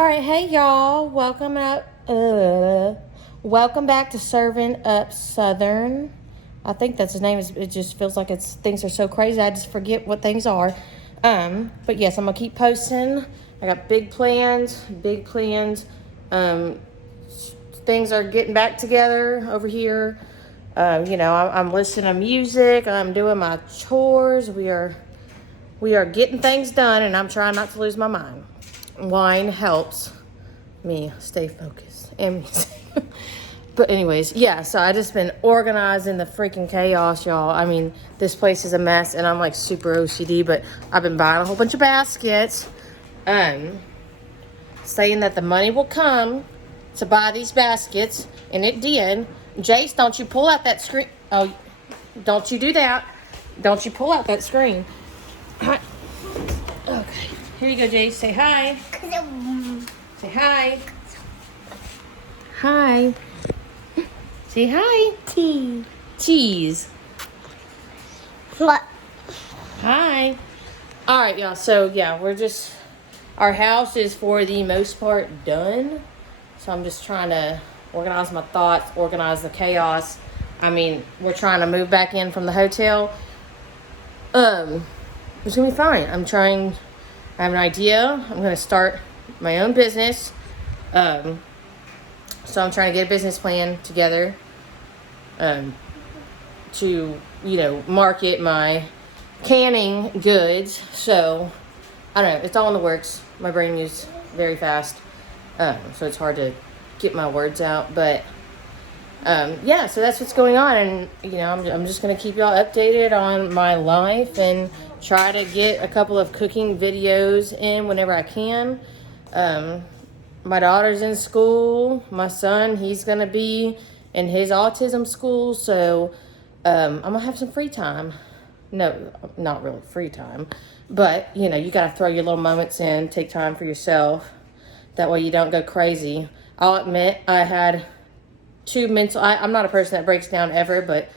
All right, hey y'all, welcome back to Serving Up Southern. I think that's his name. It just feels like things are so crazy. I just forget what things are. But yes, I'm gonna keep posting. I got big plans. Things are getting back together over here. I'm listening to music. I'm doing my chores. We are getting things done, and I'm trying not to lose my mind. Wine helps me stay focused. But anyways, yeah, so I just been organizing the freaking chaos, y'all. I mean, this place is a mess, and I'm like super OCD, but I've been buying a whole bunch of baskets, saying that the money will come to buy these baskets, and it did. Jace, don't you pull out that screen. Oh, don't you do that. Don't you pull out that screen. Okay, here you go, Jace. Say hi. Say hi. Hi. Say hi. Cheese. What? Hi. All right, y'all. So, yeah, our house is for the most part done. So I'm just trying to organize my thoughts, organize the chaos. I mean, we're trying to move back in from the hotel. It's going to be fine. I have an idea. I'm going to start my own business. So I'm trying to get a business plan together to, market my canning goods. So, I don't know. It's all in the works. My brain moves very fast. So it's hard to get my words out. But, yeah, so that's what's going on. And, I'm just going to keep y'all updated on my life and try to get a couple of cooking videos in whenever I can. My daughter's in school. My son, he's going to be in his autism school. So I'm going to have some free time. No, not really free time. But, you got to throw your little moments in. Take time for yourself. That way you don't go crazy. I'll admit I had I'm not a person that breaks down ever. But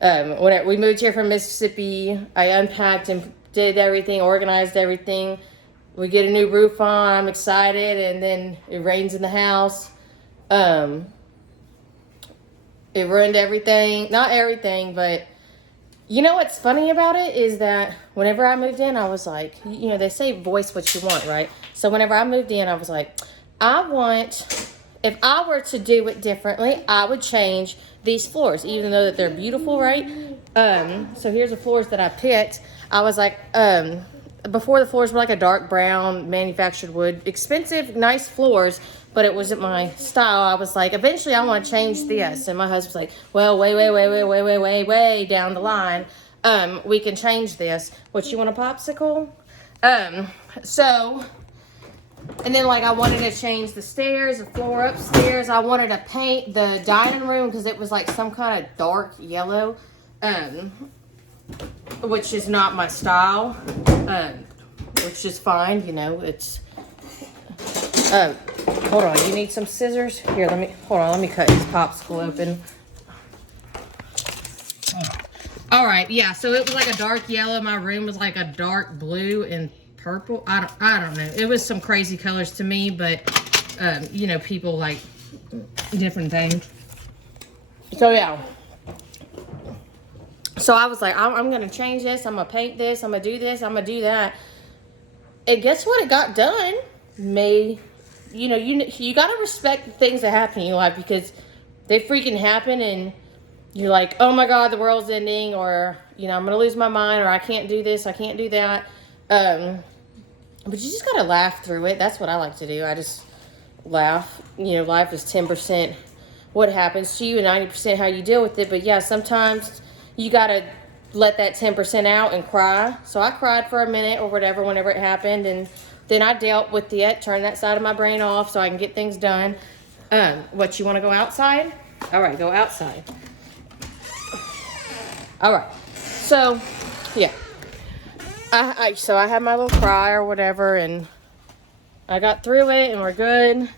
when we moved here from Mississippi, I unpacked and did everything, organized everything. We get a new roof on. I'm excited, and then it rains in the house. It ruined everything. Not everything, but you know what's funny about it is that whenever I moved in, I was like, they say voice what you want, right? So whenever I moved in, I was like, if I were to do it differently, I would change these floors, even though that they're beautiful, right? So here's the floors that I picked. I was like, before the floors were like a dark brown manufactured wood, expensive, nice floors, but it wasn't my style. I was like, eventually I want to change this. And my husband's like, well, way down the line, we can change this. What, you want a popsicle? And then I wanted to change the stairs, the floor upstairs. I wanted to paint the dining room because it was like some kind of dark yellow. Which is not my style, which is fine, it's, hold on, you need some scissors? Here, let me cut this popsicle open. All right, yeah, so it was like a dark yellow. My room was like a dark blue and purple. I don't know. It was some crazy colors to me, but, people like different things. So, yeah. So I was like, I'm going to change this. I'm going to paint this. I'm going to do this. I'm going to do that. And guess what? It got done. You got to respect the things that happen in your life because they freaking happen. And you're like, oh my God, the world's ending. Or, I'm going to lose my mind. Or I can't do this. I can't do that. But you just got to laugh through it. That's what I like to do. I just laugh. Life is 10% what happens to you and 90% how you deal with it. But yeah, sometimes you got to let that 10% out and cry. So I cried for a minute or whatever whenever it happened. And then I dealt with it, turned that side of my brain off so I can get things done. What, you want to go outside? All right, go outside. All right. So, yeah. So I had my little cry or whatever, and I got through it, and we're good.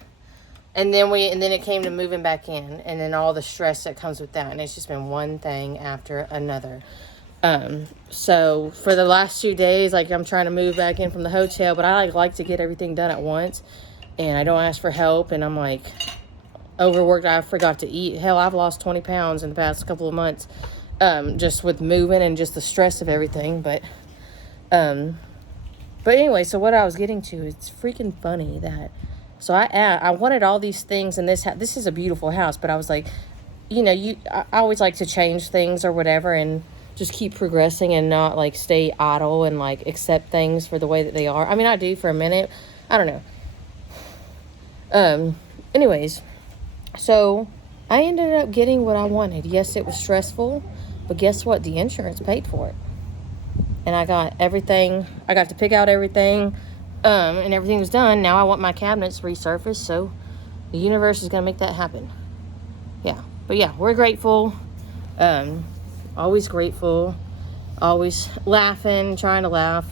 And then it came to moving back in, and then all the stress that comes with that. And it's just been one thing after another. So for the last 2 days, like, I'm trying to move back in from the hotel, but I like to get everything done at once, and I don't ask for help, and I'm like overworked. I forgot to eat. Hell, I've lost 20 pounds in the past couple of months, just with moving and just the stress of everything. But anyway, so what I was getting to, it's freaking funny that, so I wanted all these things in this house. This is a beautiful house, but I was like, I always like to change things or whatever, and just keep progressing and not like stay idle and like accept things for the way that they are. I mean, I do for a minute. I don't know. Anyways, so I ended up getting what I wanted. Yes, it was stressful, but guess what? The insurance paid for it. And I got everything. I got to pick out everything, and everything was done. Now I want my cabinets resurfaced, so the universe is going to make that happen. Yeah. But yeah, we're grateful. Always grateful. Always laughing, trying to laugh.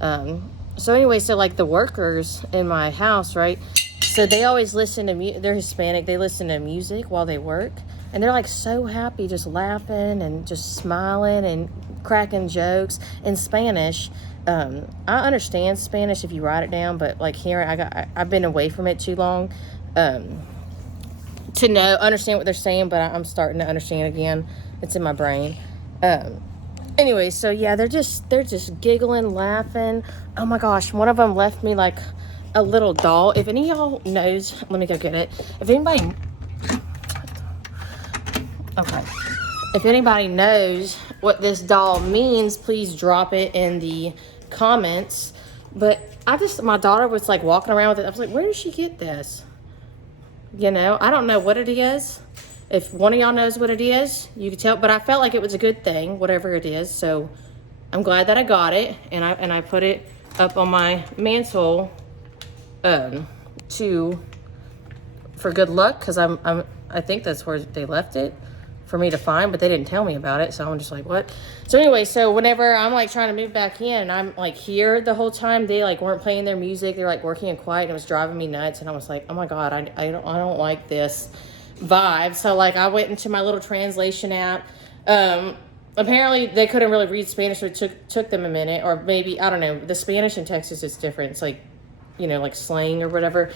So anyway, so like the workers in my house, right? So they always listen to they're Hispanic. They listen to music while they work. And they're like so happy, just laughing and just smiling and cracking jokes in Spanish. I understand Spanish if you write it down, but like here, I've been away from it too long to understand what they're saying, but I'm starting to understand again. It's in my brain. Anyway, so yeah, they're just giggling, laughing. Oh my gosh, one of them left me like a little doll. If any of y'all knows, let me go get it. If anybody knows what this doll means, please drop it in the comments. But my daughter was like walking around with it. I was like, where did she get this? I don't know what it is. If one of y'all knows what it is, you can tell. But I felt like it was a good thing, whatever it is. So I'm glad that I got it, and I put it up on my mantle for good luck, because I think that's where they left it for me to find, but they didn't tell me about it, so I'm just like, what? So anyway, so whenever I'm like trying to move back in, and I'm like here the whole time, they like weren't playing their music. They're like working in quiet, and it was driving me nuts. And I was like, oh my god, I don't like this vibe. So like I went into my little translation app. Apparently they couldn't really read Spanish, so it took them a minute, or maybe, I don't know. The Spanish in Texas is different. It's like, like slang or whatever.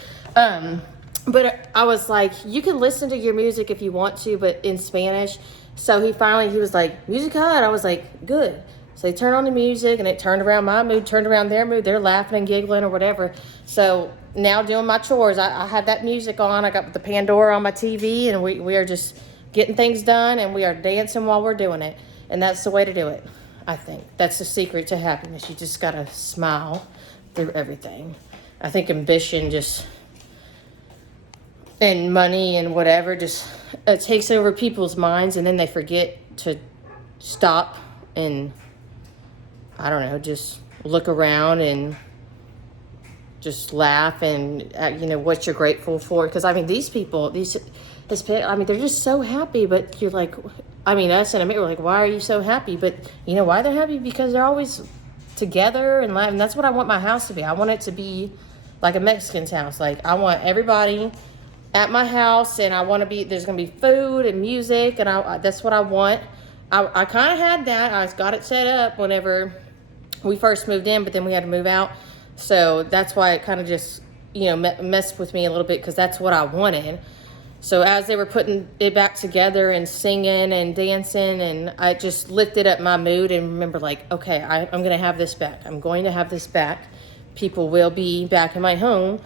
But I was like, you can listen to your music if you want to, but in Spanish. So he was like, musica, and I was like, good. So they turned on the music, and it turned around my mood, turned around their mood. They're laughing and giggling or whatever. So now doing my chores, I had that music on. I got the Pandora on my TV, and we are just getting things done, and we are dancing while we're doing it. And that's the way to do it, I think. That's the secret to happiness. You just got to smile through everything. I think ambition and money and whatever just takes over people's minds, and then they forget to stop and, I don't know, just look around and just laugh and what you're grateful for. Because I mean, these people, they're just so happy. But you're like, us in America, we're like, why are you so happy? But you know why they're happy? Because they're always together and laughing. That's what I want my house to be. I want it to be like a Mexican's house. Like, I want everybody at my house, and I want to be, there's going to be food and music, and that's what I want. I kind of had that. I got it set up whenever we first moved in, but then we had to move out. So that's why it kind of just, messed with me a little bit, because that's what I wanted. So as they were putting it back together and singing and dancing, and I just lifted up my mood and remember, like, okay, I'm going to have this back. I'm going to have this back. People will be back in my home.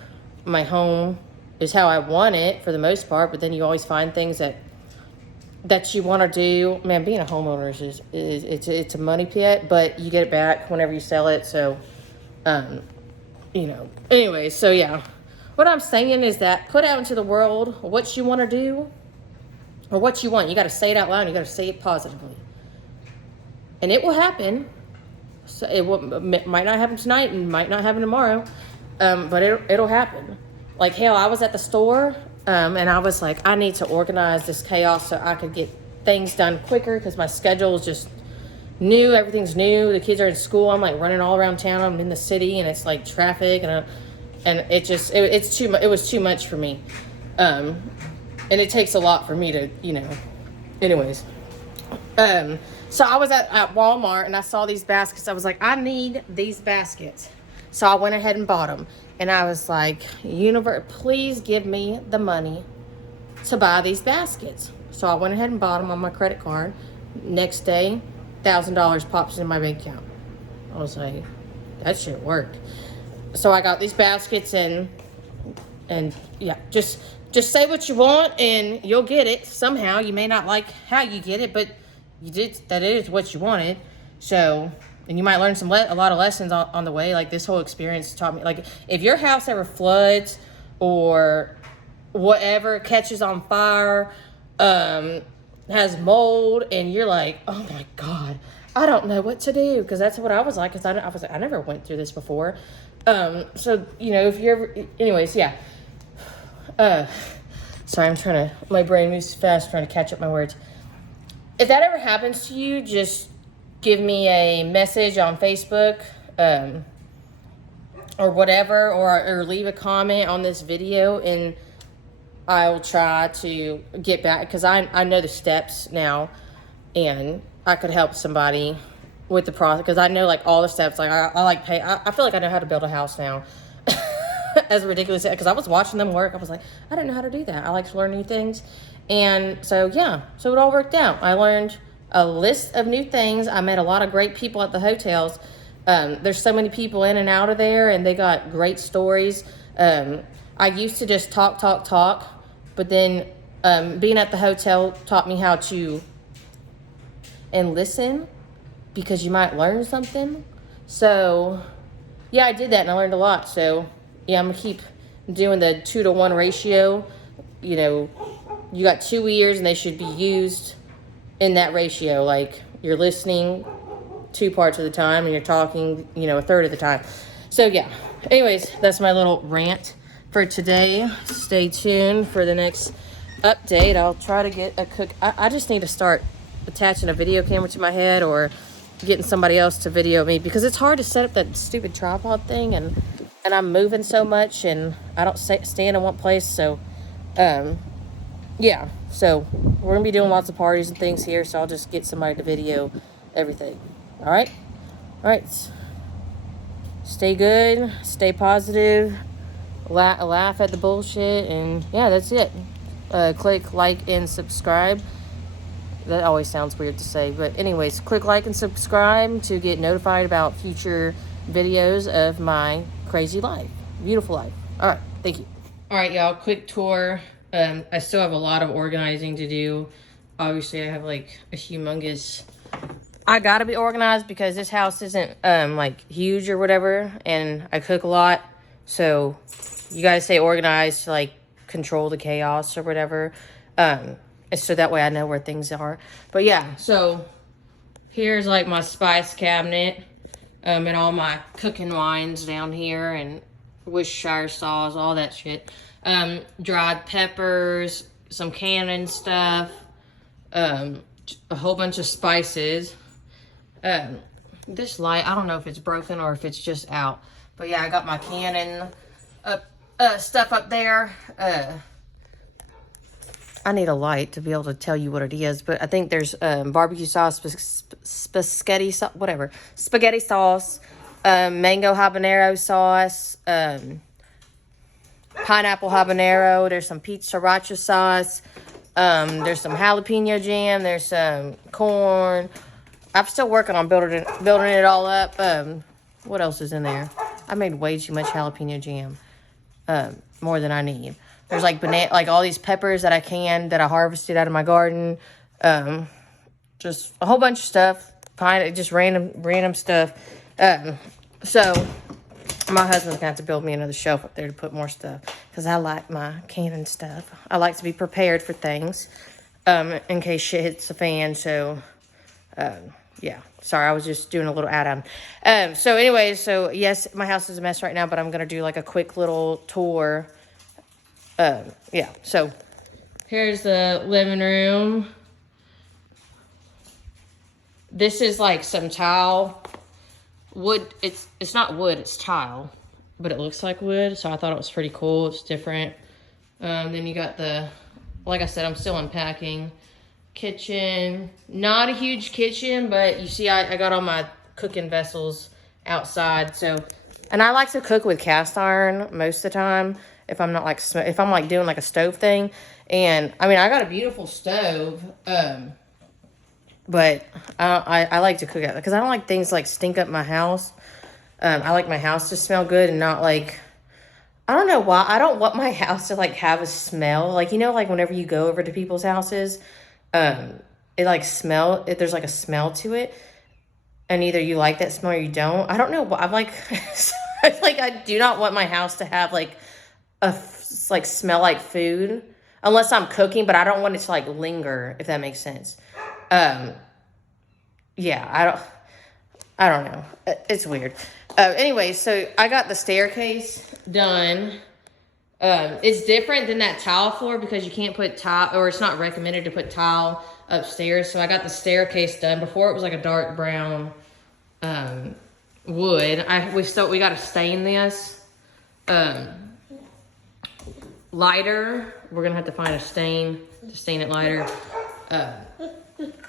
My home is how I want it for the most part, but then you always find things that you want to do. Man, being a homeowner is it's a money pit, but you get it back whenever you sell it. So, anyway, so yeah, what I'm saying is that put out into the world what you want to do or what you want. You got to say it out loud. And you got to say it positively, and it will happen. So it might not happen tonight and might not happen tomorrow, but it'll happen. Like, hell, I was at the store, and I was like, I need to organize this chaos so I could get things done quicker, because my schedule is just new. Everything's new. The kids are in school. I'm like running all around town. I'm in the city, and it's like traffic, and it's too much. It was too much for me, and it takes a lot for me to, anyways. So I was at Walmart and I saw these baskets. I was like, I need these baskets. So I went ahead and bought them. And I was like, universe, please give me the money to buy these baskets. So I went ahead and bought them on my credit card. Next day, $1,000 pops in my bank account. I was like, that shit worked. So I got these baskets and yeah, just say what you want and you'll get it somehow. You may not like how you get it, but you did, that is what you wanted. So, and you might learn a lot of lessons on the way. Like this whole experience taught me, like if your house ever floods or whatever catches on fire, has mold, and you're like, oh my God, I don't know what to do. Cause that's what I was like. Cause I was like, I never went through this before. So, you know, if you're ever, anyways, yeah. Sorry, my brain moves fast trying to catch up my words. If that ever happens to you, just give me a message on Facebook, or whatever, or leave a comment on this video, and I'll try to get back, because I know the steps now, and I could help somebody with the process, because I know like all the steps. Like I feel like I know how to build a house now. As ridiculous, because I was watching them work, I was like, I didn't know how to do that. I like to learn new things. And so yeah, so it all worked out. I learned a list of new things. I met a lot of great people at the hotels. There's so many people in and out of there, and they got great stories. I used to just talk, but then being at the hotel taught me how to and listen, because you might learn something. So yeah, I did that and I learned a lot. So yeah, I'm gonna keep doing the 2-to-1 ratio. You know, you got 2 ears and they should be used in that ratio. Like you're listening 2 parts of the time and you're talking, you know, 1/3 of the time. So yeah, anyways, that's my little rant for today. Stay tuned for the next update. I'll try to get a cook. I just need to start attaching a video camera to my head, or getting somebody else to video me, because it's hard to set up that stupid tripod thing, and I'm moving so much and I don't stand in one place. So yeah, so we're gonna be doing lots of parties and things here, so I'll just get somebody to video everything. All right, stay good, stay positive, laugh at the bullshit, and yeah, that's it. Click like and subscribe. That always sounds weird to say, but anyways, click like and subscribe to get notified about future videos of my crazy life, beautiful life. All right, thank you. All right, y'all, quick tour. I still have a lot of organizing to do. Obviously, I have like a humongous, I gotta be organized because this house isn't like huge or whatever, and I cook a lot, so you gotta stay organized to like control the chaos or whatever. So that way I know where things are. But yeah, so here's like my spice cabinet, and all my cooking wines down here, and Worcestershire sauce, all that shit. Dried peppers, some canning stuff, a whole bunch of spices. This light, I don't know if it's broken or if it's just out. But yeah, I got my canning stuff up there. I need a light to be able to tell you what it is, but I think there's barbecue sauce, spaghetti sauce, whatever. Spaghetti sauce, mango habanero sauce, pineapple habanero. There's some pizza sriracha sauce. There's some jalapeno jam. There's some corn. I'm still working on building it all up. What else is in there? I made way too much jalapeno jam, more than I need. There's like like all these peppers that I harvested out of my garden. Just a whole bunch of stuff. Just random stuff. So my husband's gonna have to build me another shelf up there to put more stuff, because I like my canning stuff. I like to be prepared for things, in case shit hits the fan. So, yeah. Sorry, I was just doing a little add-on. So anyways, so yes, my house is a mess right now, but I'm gonna do like a quick little tour. Yeah, so here's the living room. This is like some tile wood. It's not wood, it's tile, but it looks like wood, so I thought it was pretty cool. It's different. Then you got like I said, I'm still unpacking. kitchen. Not a huge kitchen, but you see I got all my cooking vessels outside. So, and I like to cook with cast iron most of the time if I'm not like, if I'm like doing like a stove thing. And I mean, I got a beautiful stove, but I like to cook out because I don't like things like stink up my house. I like my house to smell good and not like, I don't know why. I don't want my house to like have a smell. Like, you know, like whenever you go over to people's houses, it like there's like a smell to it. And either you like that smell or you don't. I don't know why. I'm like, like I do not want my house to have like like smell like food unless I'm cooking, but I don't want it to like linger, if that makes sense. Yeah, I don't know. It's weird. Anyway, so I got the staircase done. It's different than that tile floor because you can't put tile, or it's not recommended to put tile upstairs. So I got the staircase done. Before it was like a dark brown wood. We got to stain this. Lighter. We're gonna have to find a stain to stain it lighter.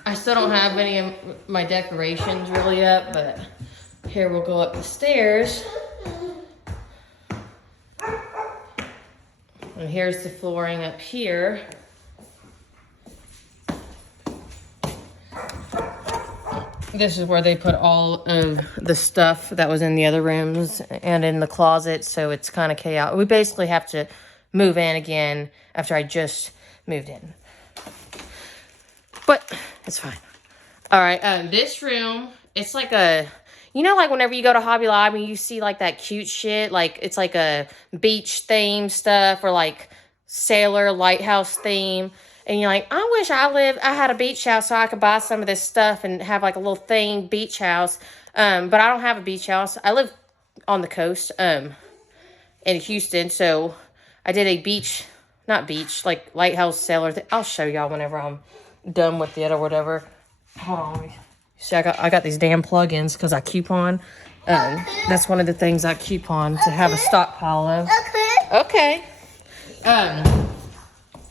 I still don't have any of my decorations really up, but here we'll go up the stairs. And here's the flooring up here. This is where they put all of the stuff that was in the other rooms and in the closet, so it's kind of chaotic. We basically have to move in again after I just moved in. But it's fine. All right, this room, it's like a, you know, like whenever you go to Hobby Lobby, you see like that cute shit, like it's like a beach theme stuff or like sailor lighthouse theme. And you're like, I wish I had a beach house so I could buy some of this stuff and have like a little themed beach house. But I don't have a beach house. I live on the coast in Houston. So I did a like lighthouse sailor thing. I'll show y'all whenever I'm done with it or whatever. Hold on. See, I got these damn plugins because I coupon. That's one of the things I coupon to have a stockpile of. Okay.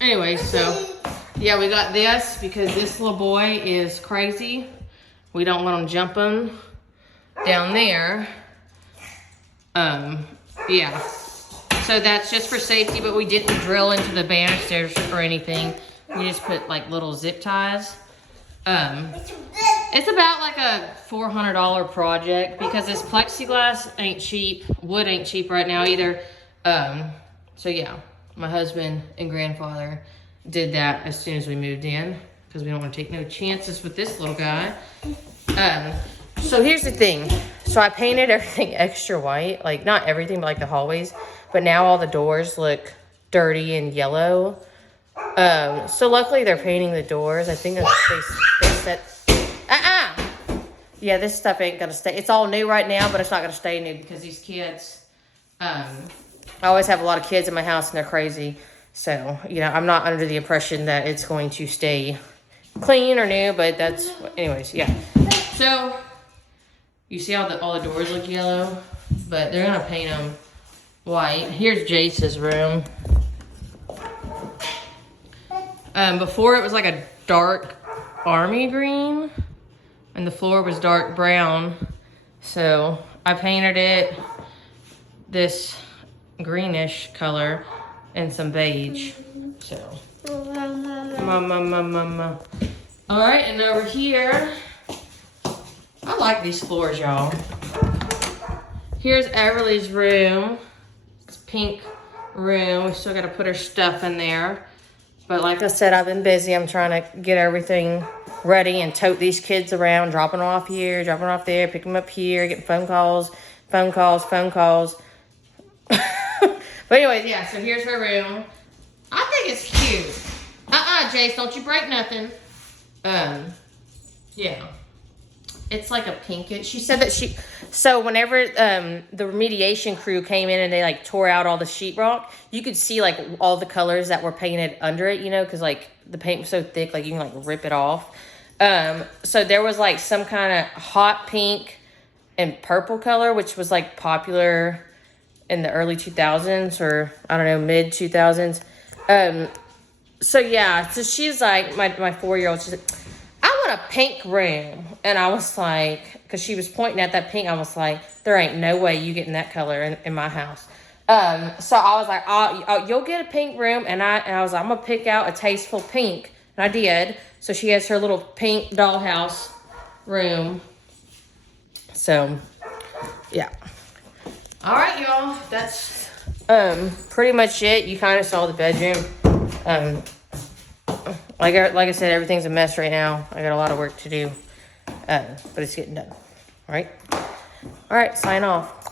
Anyway, so yeah, we got this because this little boy is crazy. We don't want him jumping down there. Yeah. So that's just for safety, but we didn't drill into the banisters or anything. We just put like little zip ties. It's about like a $400 project because this plexiglass ain't cheap. Wood ain't cheap right now either. So yeah, my husband and grandfather did that as soon as we moved in because we don't want to take no chances with this little guy. So here's the thing. So I painted everything extra white, like not everything, but like the hallways. But now all the doors look dirty and yellow. So luckily they're painting the doors. I think they said, yeah, this stuff ain't gonna stay. It's all new right now, but it's not gonna stay new because these kids, I always have a lot of kids in my house and they're crazy. So, you know, I'm not under the impression that it's going to stay clean or new, but that's, anyways, yeah. So, you see how all the doors look yellow, but they're gonna paint them white. Here's Jace's room. Before it was like a dark army green, and the floor was dark brown. So I painted it this greenish color and some beige. So, all right, and over here, I like these floors, y'all. Here's Everly's room. It's pink room. We still gotta put her stuff in there. But like I said, I've been busy. I'm trying to get everything ready and tote these kids around, dropping them off here, dropping them off there, picking them up here, getting phone calls. But anyways, yeah, so here's her room. I think it's cute. Jace, don't you break nothing. Yeah. It's like a pinkish. She said that so whenever the remediation crew came in and they like tore out all the sheetrock, you could see like all the colors that were painted under it, you know, because like the paint was so thick, like you can like rip it off. So there was like some kind of hot pink and purple color, which was like popular in the early 2000s or I don't know, mid 2000s. So yeah, so she's like, my 4-year-old, she's like, I want a pink room. And I was like, because she was pointing at that pink, I was like, there ain't no way you getting that color in my house. So I was like, oh, you'll get a pink room. And I was like, I'm going to pick out a tasteful pink. And I did. So she has her little pink dollhouse room. So, yeah. All right, y'all. That's pretty much it. You kind of saw the bedroom. Like I said, everything's a mess right now. I got a lot of work to do. But it's getting done. All right? All right, sign off.